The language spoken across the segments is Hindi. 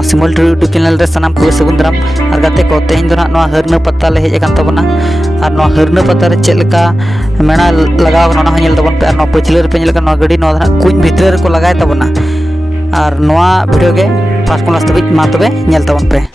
सिमल टू यूट्यूब चैनल रे सानाम को सगुन दाराम और गाते को तेज दो ना हरना पत्ता ले हेज अकान तबना और हरना पत्ता रे चेक लेका मेणा लगाव ना हनेल तबन पे और पछले पे नेल का गाड़ी कुछ भितर को लगाए तबना और वीडियो के फास्ट क्लास तब मा तबे नेल तबन पे।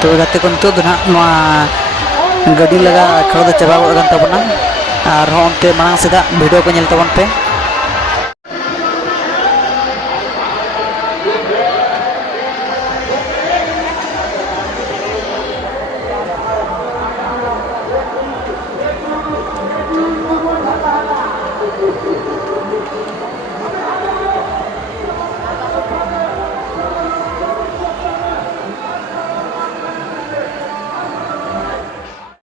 तो गाते को नितो दो ना गाड़ी लगा खड़ा चाबा गन तबना और होंते मांग सेदा वीडियो को नेल तबन पे।